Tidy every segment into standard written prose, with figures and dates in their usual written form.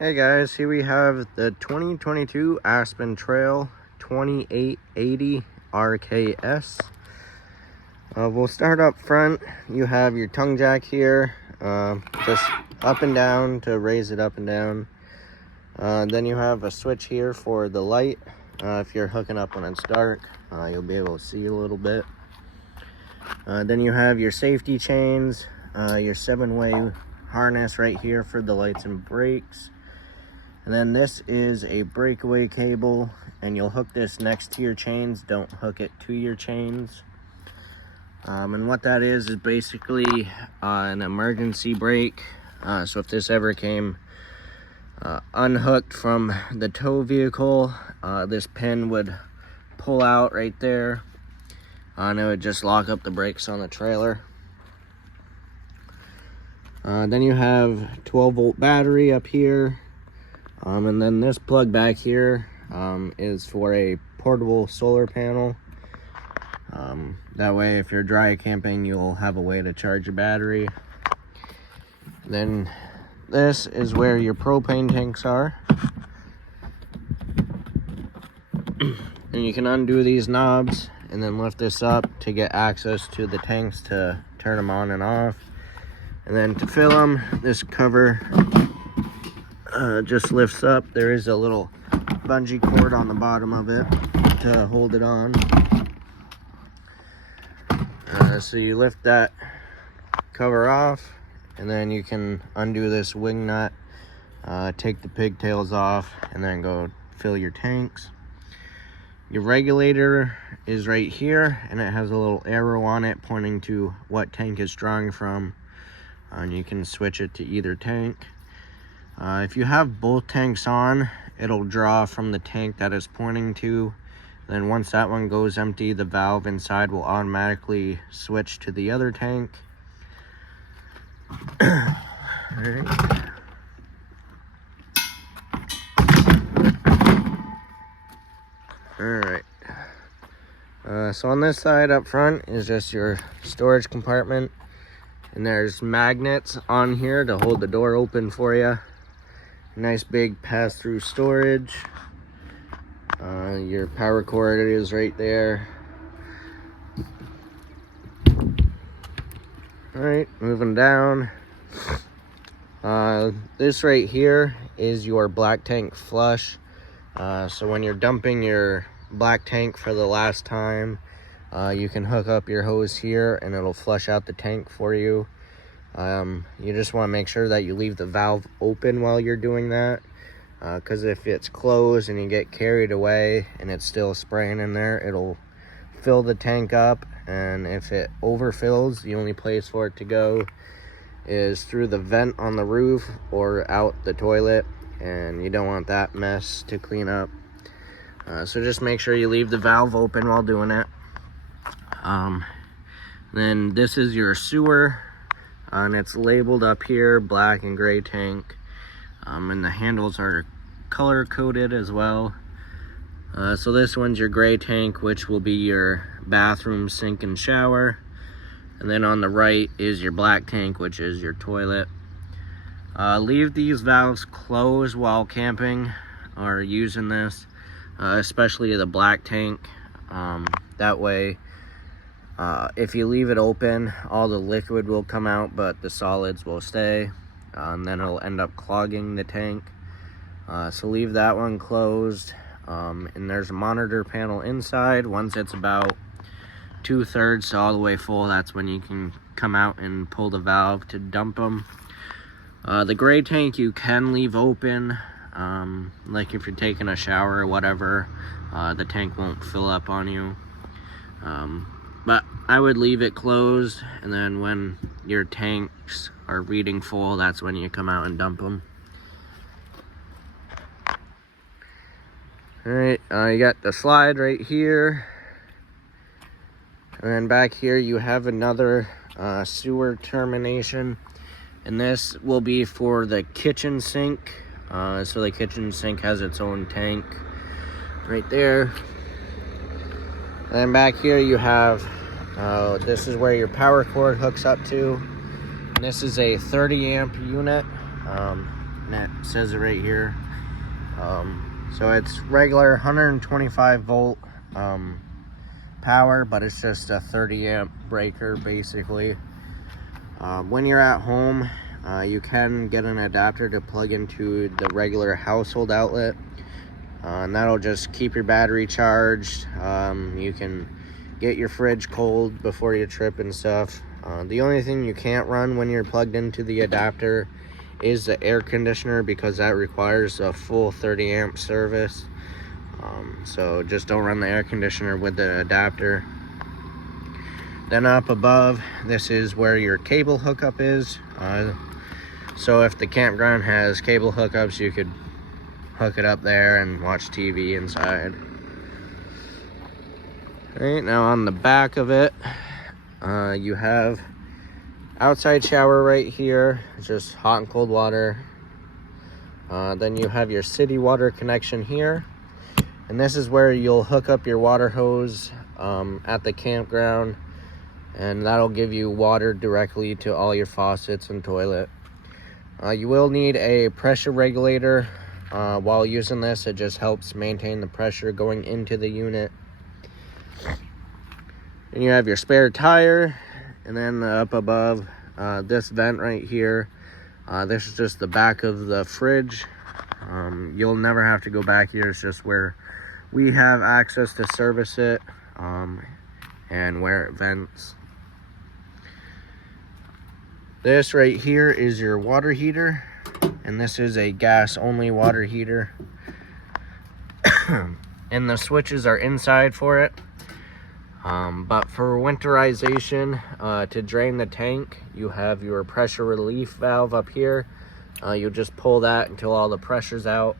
Hey guys, here we have the 2022 Aspen Trail 2880 RKS. We'll start up front. You have your tongue jack here, just up and down to raise it up and down. Then you have a switch here for the light. If you're hooking up when it's dark, you'll be able to see a little bit. Then you have your safety chains, your 7-way harness right here for the lights and brakes. And then this is a breakaway cable, and you'll hook this next to your chains. Don't hook it to your chains. And what that is basically an emergency brake. So if this ever came unhooked from the tow vehicle, this pin would pull out right there, and it would just lock up the brakes on the trailer. Then you have 12-volt battery up here. And then this plug back here is for a portable solar panel. That way, if you're dry camping, you'll have a way to charge your battery. Then this is where your propane tanks are. And you can undo these knobs and then lift this up to get access to the tanks to turn them on and off. And then to fill them, this cover just lifts up. There is a little bungee cord on the bottom of it to hold it on. So you lift that cover off, and then you can undo this wing nut, take the pigtails off, and then go fill your tanks. Your regulator is right here, and it has a little arrow on it pointing to what tank it's drawing from, and you can switch it to either tank. If you have both tanks on, it'll draw from the tank that it's pointing to. Then once that one goes empty, the valve inside will automatically switch to the other tank. Alright. So on this side up front is just your storage compartment. And there's magnets on here to hold the door open for you. Nice big pass-through storage. Your power cord is right there. Alright, moving down. This right here is your black tank flush. So when you're dumping your black tank for the last time, you can hook up your hose here and it'll flush out the tank for you. You just want to make sure that you leave the valve open while you're doing that, because if it's closed and you get carried away and it's still spraying in there, it'll fill the tank up, and if it overfills, the only place for it to go is through the vent on the roof or out the toilet, and you don't want that mess to clean up. So just make sure you leave the valve open while doing it. Then this is your sewer. And it's labeled up here, black and gray tank. And the handles are color coded as well. So this one's your gray tank, which will be your bathroom, sink, and shower. And then on the right is your black tank, which is your toilet. Leave these valves closed while camping or using this, especially the black tank. That way, if you leave it open, all the liquid will come out, but the solids will stay, and then it'll end up clogging the tank. So leave that one closed. And there's a monitor panel inside. Once it's about 2/3 to all the way full, that's when you can come out and pull the valve to dump them. The gray tank you can leave open, like if you're taking a shower or whatever, the tank won't fill up on you. But I would leave it closed, and then when your tanks are reading full, that's when you come out and dump them. Alright, you got the slide right here. And then back here you have another sewer termination. And this will be for the kitchen sink. So the kitchen sink has its own tank right there. And then back here you have, this is where your power cord hooks up to. And this is a 30 amp unit. and it says it right here. So it's regular 125 volt power, but it's just a 30 amp breaker basically. When you're at home, you can get an adapter to plug into the regular household outlet, and that'll just keep your battery charged. You can get your fridge cold before your trip and stuff. The only thing you can't run when you're plugged into the adapter is the air conditioner, because that requires a full 30 amp service. So just don't run the air conditioner with the adapter. Then up above, this is where your cable hookup is. So if the campground has cable hookups, you could hook it up there and watch TV inside. Right, now on the back of it, you have outside shower right here, just hot and cold water. Then you have your city water connection here, and this is where you'll hook up your water hose at the campground, and that'll give you water directly to all your faucets and toilet. You will need a pressure regulator while using this. It just helps maintain the pressure going into the unit. And you have your spare tire, and then up above, this vent right here, this is just the back of the fridge. You'll never have to go back here. It's just where we have access to service it, and where it vents. This right here is your water heater, and this is a gas only water heater. And the switches are inside for it. But for winterization, to drain the tank, you have your pressure relief valve up here. You'll just pull that until all the pressure's out,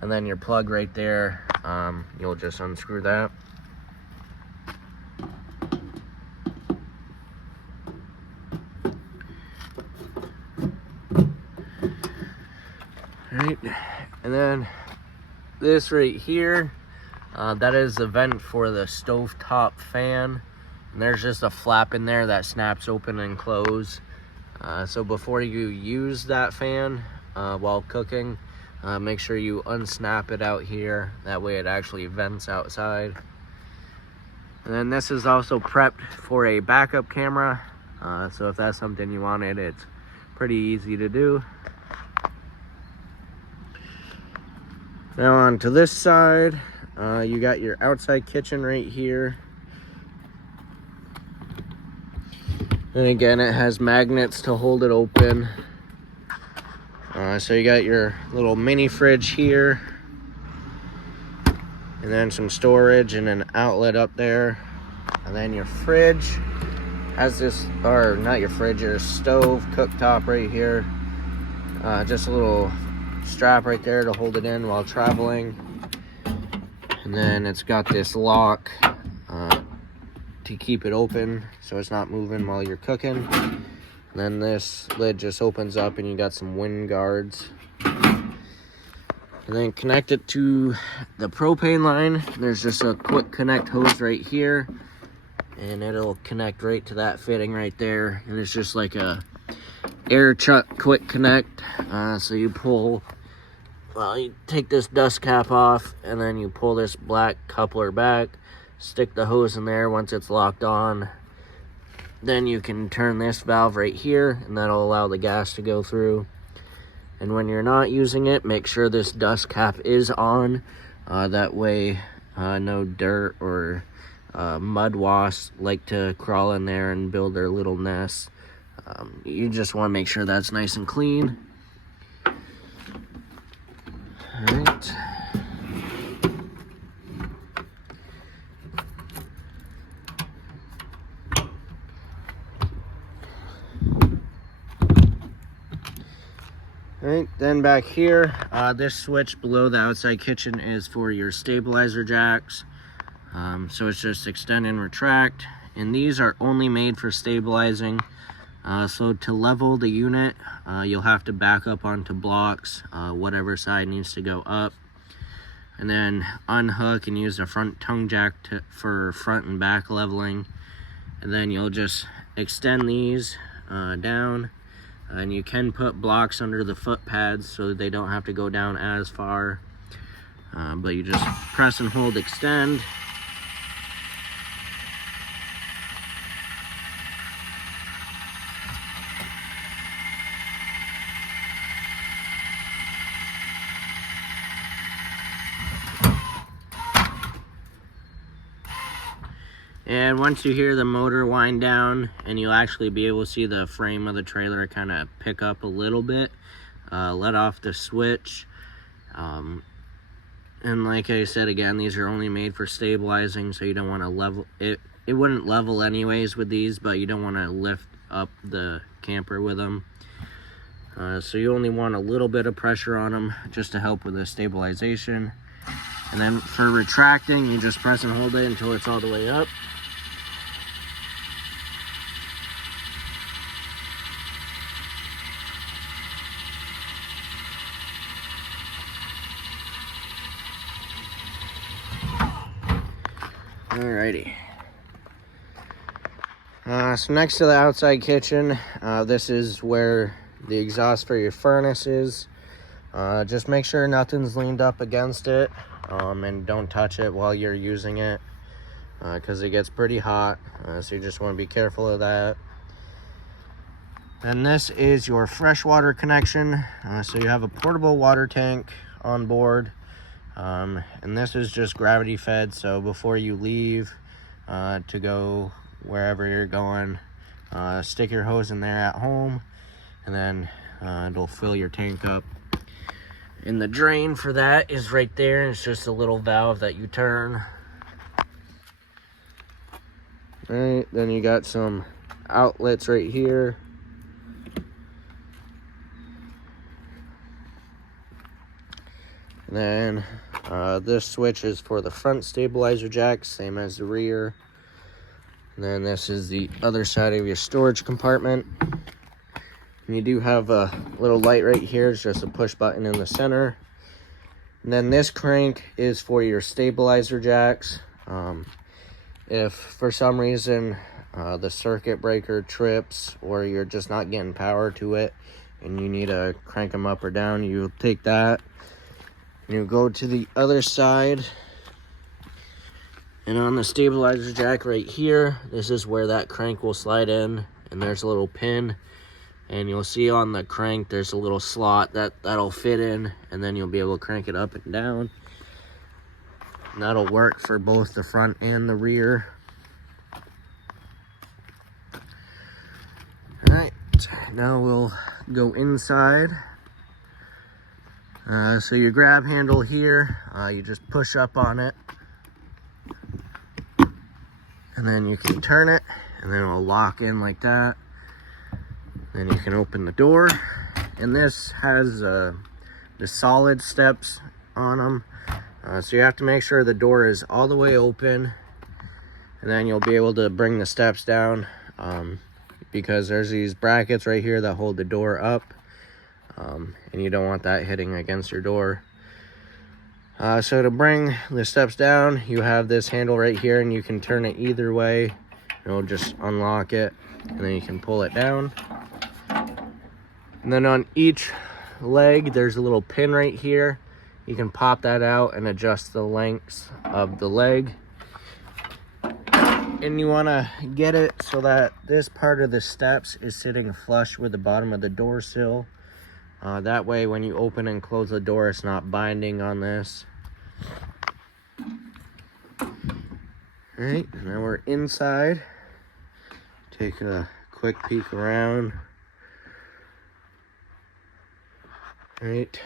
and then your plug right there, you'll just unscrew that. Right, and then this right here, that is the vent for the stovetop fan, and there's just a flap in there that snaps open and close. So before you use that fan while cooking, make sure you unsnap it out here. That way it actually vents outside. And then this is also prepped for a backup camera, so if that's something you wanted, it's pretty easy to do. Now on to this side, you got your outside kitchen right here. And again, it has magnets to hold it open. So you got your little mini fridge here, and then some storage and an outlet up there. And then your fridge has this, or not your fridge, your stove cooktop right here. Just a little strap right there to hold it in while traveling. And then it's got this lock to keep it open so it's not moving while you're cooking. And then this lid just opens up and you got some wind guards. And then connect it to the propane line. There's just a quick connect hose right here, and it'll connect right to that fitting right there. And it's just like a air chuck quick connect. So you pull, well, you take this dust cap off, and then you pull this black coupler back, stick the hose in there. Once it's locked on, then you can turn this valve right here, and that'll allow the gas to go through. And when you're not using it, make sure this dust cap is on. That way no dirt or mud wasps like to crawl in there and build their little nests. You just want to make sure that's nice and clean. Alright. Alright, then back here, this switch below the outside kitchen is for your stabilizer jacks. So it's just extend and retract, and these are only made for stabilizing. So to level the unit, you'll have to back up onto blocks, whatever side needs to go up, and then unhook and use the front tongue jack for front and back leveling. And then you'll just extend these down, And you can put blocks under the foot pads so they don't have to go down as far. But you just press and hold extend. And once you hear the motor wind down, and you'll actually be able to see the frame of the trailer kind of pick up a little bit, let off the switch. And like I said again, these are only made for stabilizing, so you don't want to level it. It wouldn't level anyways with these, but you don't want to lift up the camper with them. So you only want a little bit of pressure on them just to help with the stabilization. And then for retracting, you just press and hold it until it's all the way up. Alrighty. So next to the outside kitchen, this is where the exhaust for your furnace is. Just make sure nothing's leaned up against it, and don't touch it while you're using it, because it gets pretty hot, so you just want to be careful of that. And this is your freshwater connection, so you have a portable water tank on board, and this is just gravity fed, so before you leave to go wherever you're going, stick your hose in there at home, and then it'll fill your tank up. And the drain for that is right there. It's just a little valve that you turn. All right, then you got some outlets right here. And then this switch is for the front stabilizer jack, same as the rear. And then this is the other side of your storage compartment. And you do have a little light right here. It's just a push button in the center. And then this crank is for your stabilizer jacks. If for some reason the circuit breaker trips, or you're just not getting power to it and you need to crank them up or down, you take that and you go to the other side. And on the stabilizer jack right here, this is where that crank will slide in, and there's a little pin. And you'll see on the crank, there's a little slot that'll fit in, and then you'll be able to crank it up and down. And that'll work for both the front and the rear. All right, now we'll go inside. So your grab handle here, you just push up on it, and then you can turn it, and then it'll lock in like that. Then you can open the door, and this has the solid steps on them. So you have to make sure the door is all the way open, and then you'll be able to bring the steps down, because there's these brackets right here that hold the door up, and you don't want that hitting against your door. So to bring the steps down, you have this handle right here, and you can turn it either way. It'll just unlock it, and then you can pull it down. And then on each leg, there's a little pin right here. You can pop that out and adjust the lengths of the leg. And you want to get it so that this part of the steps is sitting flush with the bottom of the door sill. That way, when you open and close the door, it's not binding on this. All right, now we're inside. Take a quick peek around. All right,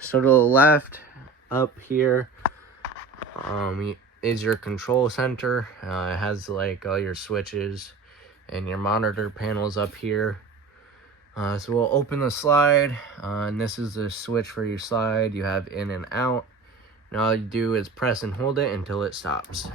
so to the left up here is your control center. It has like all your switches and your monitor panels up here. So we'll open the slide, and this is the switch for your slide. You have in and out. And all you do is press and hold it until it stops.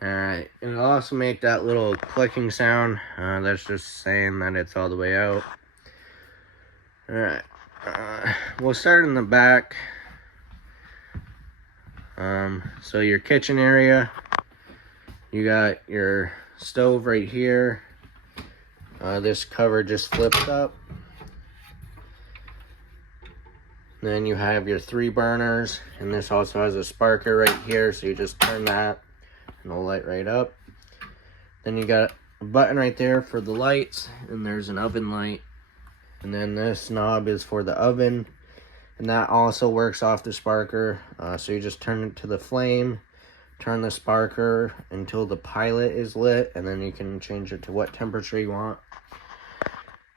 It'll also make that little clicking sound. That's just saying that it's all the way out. Alright, we'll start in the back. So your kitchen area, you got your stove right here. This cover just flips up. Then you have your 3 burners, and this also has a sparker right here, so you just turn that and it'll light right up. Then you got a button right there for the lights, and there's an oven light. And then this knob is for the oven, and that also works off the sparker. So you just turn it to the flame, turn the sparker until the pilot is lit, and then you can change it to what temperature you want.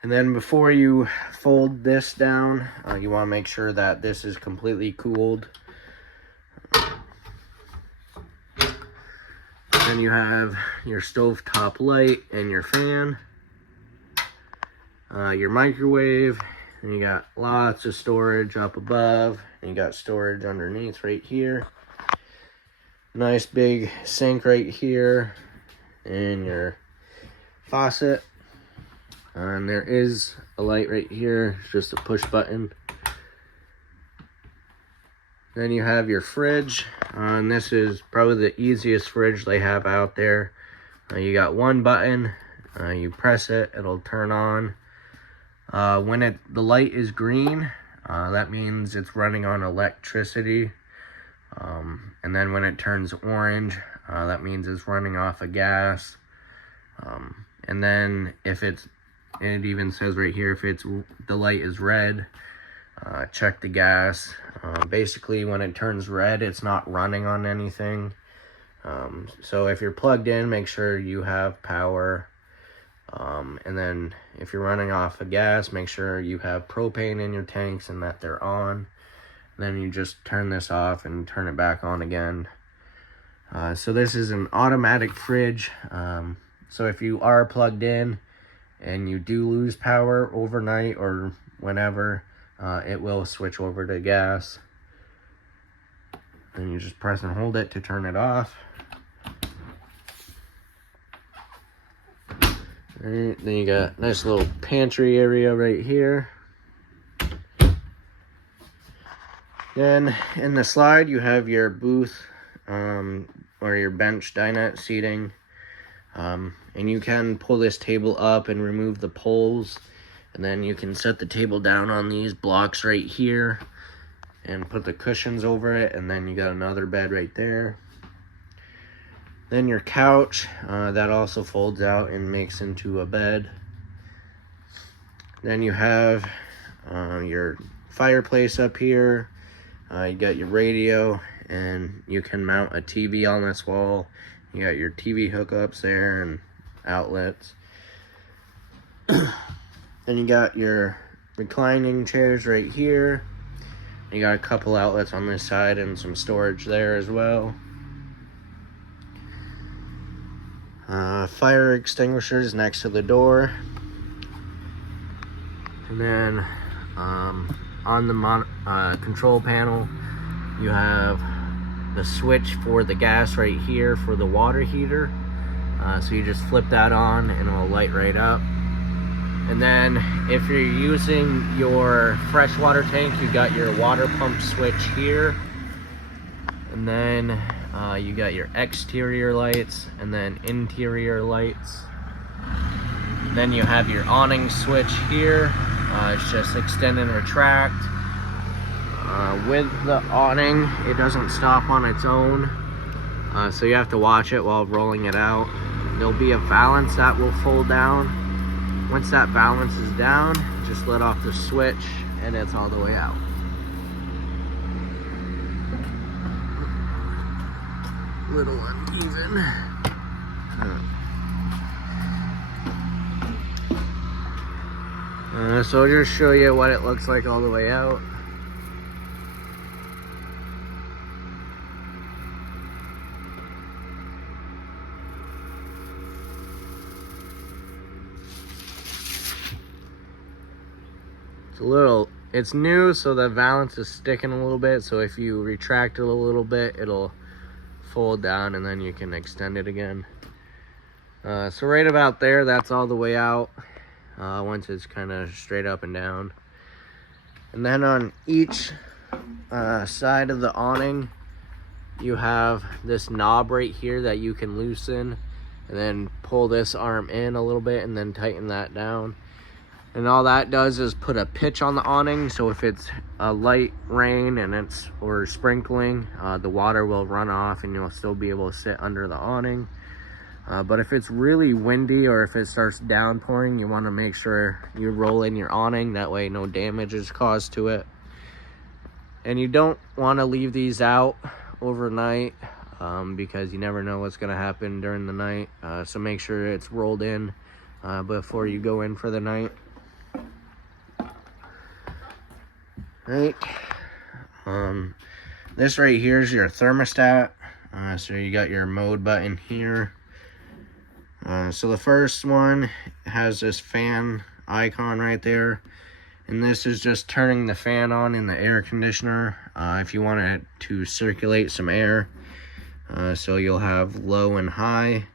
And then before you fold this down, you want to make sure that this is completely cooled. Then you have your stovetop light and your fan, your microwave, and you got lots of storage up above, and you got storage underneath right here. Nice big sink right here, and your faucet. And there is a light right here, it's just a push button. Then you have your fridge, and this is probably the easiest fridge they have out there. You got one button, you press it, it'll turn on. When the light is green, that means it's running on electricity. And then when it turns orange, that means it's running off of gas. And then if it even says right here, if the light is red, check the gas. Basically, when it turns red, it's not running on anything. So if you're plugged in, make sure you have power. And then if you're running off of gas, make sure you have propane in your tanks and that they're on. Then you just turn this off and turn it back on again. So this is an automatic fridge. So if you are plugged in and you do lose power overnight or whenever, it will switch over to gas. And you just press and hold it to turn it off. Alright, then you got a nice little pantry area right here. Then in the slide you have your booth or your bench dinette seating. And you can pull this table up and remove the poles, and then you can set the table down on these blocks right here and put the cushions over it, and then you got another bed right there. Then your couch, that also folds out and makes into a bed. Then you have your fireplace up here. You got your radio, and you can mount a TV on this wall. You got your TV hookups there and outlets. Then you got your reclining chairs right here. You got a couple outlets on this side and some storage there as well. Fire extinguishers next to the door. And then on the control panel, you have the switch for the gas right here for the water heater. So you just flip that on and it'll light right up. And then if you're using your freshwater tank, you got your water pump switch here. And then you got your exterior lights and then interior lights. Then you have your awning switch here. It's just extend and retract. With the awning, it doesn't stop on its own. So you have to watch it while rolling it out. There'll be a valance that will fold down. Once that valance is down, just let off the switch and it's all the way out. Little uneven. So I'll just show you what it looks like all the way out. It's new, so the valance is sticking a little bit, so if you retract it a little bit, it'll fold down, and then you can extend it again. So right about there, that's all the way out, once it's kind of straight up and down. And then on each side of the awning, you have this knob right here that you can loosen, and then pull this arm in a little bit and then tighten that down. And all that does is put a pitch on the awning, so if it's a light rain or sprinkling, the water will run off and you'll still be able to sit under the awning. But if it's really windy or if it starts downpouring, you want to make sure you roll in your awning, that way no damage is caused to it. And you don't want to leave these out overnight, because you never know what's going to happen during the night. So make sure it's rolled in before you go in for the night. Right. This right here is your thermostat. So you got your mode button here. So the first one has this fan icon right there, and this is just turning the fan on in the air conditioner if you want it to circulate some air. So you'll have low and high,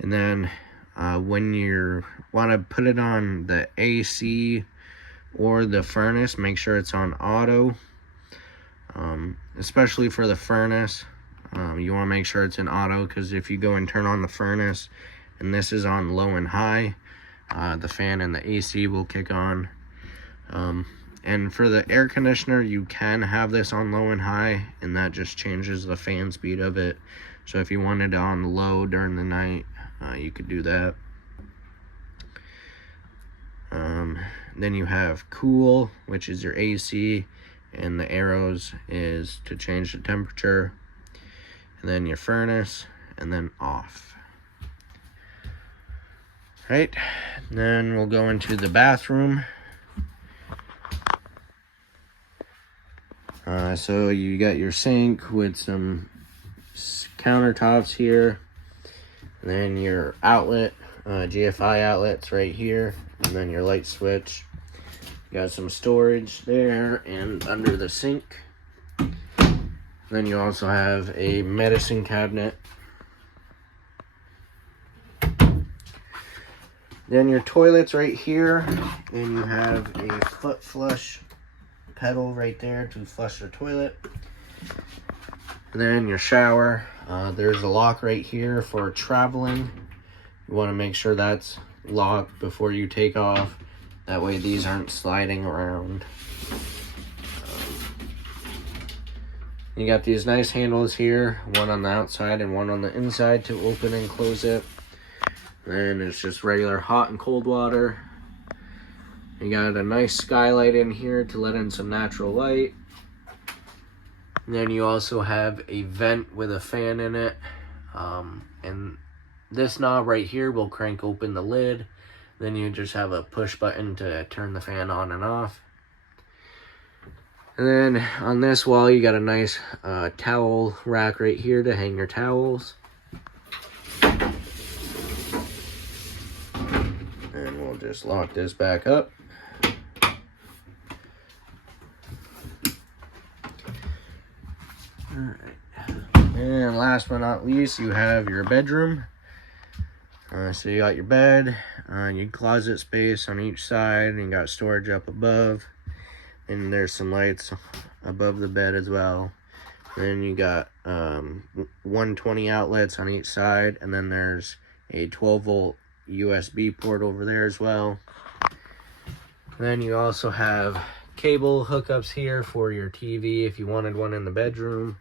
and then when you want to put it on the AC or the furnace, make sure it's on auto, especially for the furnace. You want to make sure it's in auto, because if you go and turn on the furnace and this is on low and high, the fan and the AC will kick on. And for the air conditioner, you can have this on low and high, and that just changes the fan speed of it. So if you wanted it on low during the night, you could do that. Then you have cool, which is your AC, and the arrows is to change the temperature. And then your furnace, and then off. Right, then we'll go into the bathroom. So you got your sink with some countertops here, and then your outlet, GFI outlets right here, and then your light switch. You got some storage there and under the sink. Then you also have a medicine cabinet. Then your toilet's right here, and you have a foot flush pedal right there to flush the toilet. And then your shower, there's a lock right here for traveling. You want to make sure that's locked before you take off, that way these aren't sliding around. You got these nice handles here, one on the outside and one on the inside to open and close it. Then it's just regular hot and cold water. You got a nice skylight in here to let in some natural light. And then you also have a vent with a fan in it. And this knob right here will crank open the lid. Then you just have a push button to turn the fan on and off. And then on this wall, you got a nice towel rack right here to hang your towels. And we'll just lock this back up. Alright. And last but not least, you have your bedroom. So you got your bed, your closet space on each side, and you got storage up above. And there's some lights above the bed as well. Then you got 120 outlets on each side, and then there's a 12-volt USB port over there as well. Then you also have cable hookups here for your TV if you wanted one in the bedroom.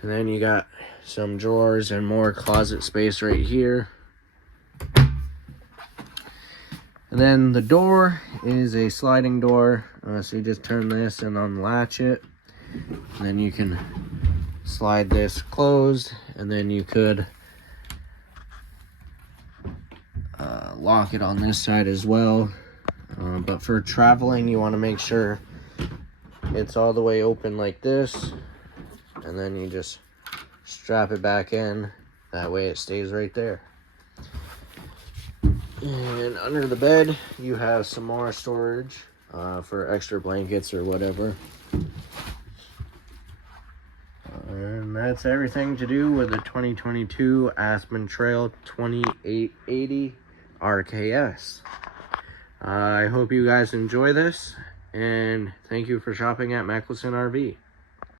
And then you got some drawers and more closet space right here. And then the door is a sliding door, so you just turn this and unlatch it. And then you can slide this closed, and then you could lock it on this side as well. But for traveling, you want to make sure it's all the way open like this, and then you just strap it back in. That way it stays right there. And under the bed, you have some more storage for extra blankets or whatever. And And that's everything to do with the 2022 Aspen Trail 2880 RKS. I hope you guys enjoy this, and thank you for shopping at Mickelson RV.